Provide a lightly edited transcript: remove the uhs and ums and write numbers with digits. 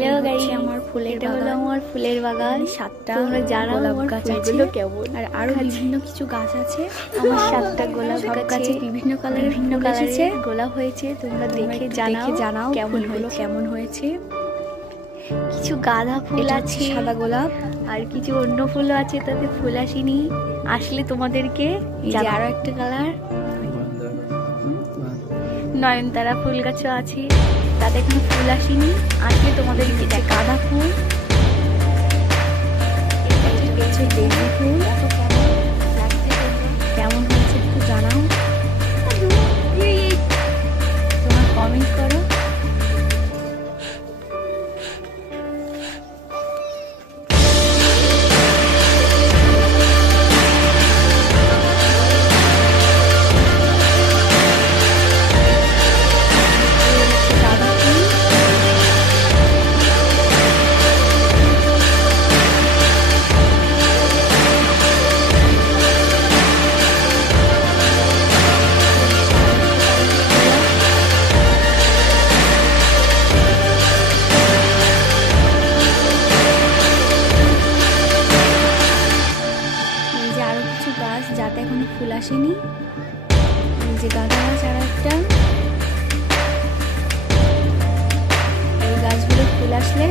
Hello guys, আমার ফুলের এটা হলো বাগান। আমার ফুলের বাগান। 7টা তোমরা জানো গোলাপ আমার গাছ ফুলগুলো আছে কেমন, আর আরো বিভিন্ন কিছু গাছ আছে। আমার 7টা গোলাপ সব গাছে গাছে বিভিন্ন কালারের বিভিন্ন ফুল এসেছে। কালারের গোলাপ হয়েছে। তোমরা দেখে জানাও কেমন ফুলগুলো হয়েছে। কেমন হয়েছে। কিছু গাঁদা ফুল এটা আছে, সাদা গোলাপ, আর কিছু অন্য ফুলও আছে, তাতে ফুল আসেনি। আসলে তোমাদেরকে এই যে আরো একটা কালার নয়নতারা ফুল গাছও আছে, তাতে কোনো ফুল আসেনি। আসলে তোমাদেরকে গাঁদা ফুল, হচ্ছে ডেজি ফুল। কেমন হয়েছে একটু জানাও, তোমরা কমেন্ট করো। গাছ যাতে এখনো ফুল আসেনি, এই যে গাঁদা গাছ আর একটা। এই গাছগুলো ফুল আসলে